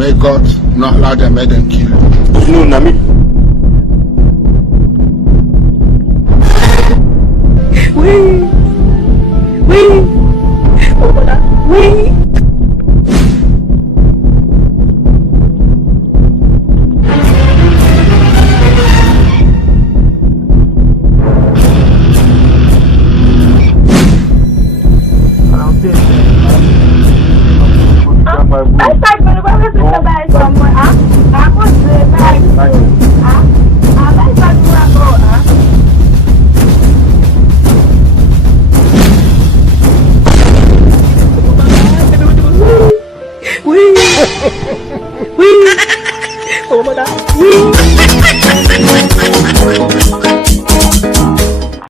May God not allow them, may them kill you. No, Nami. Oui. Oui.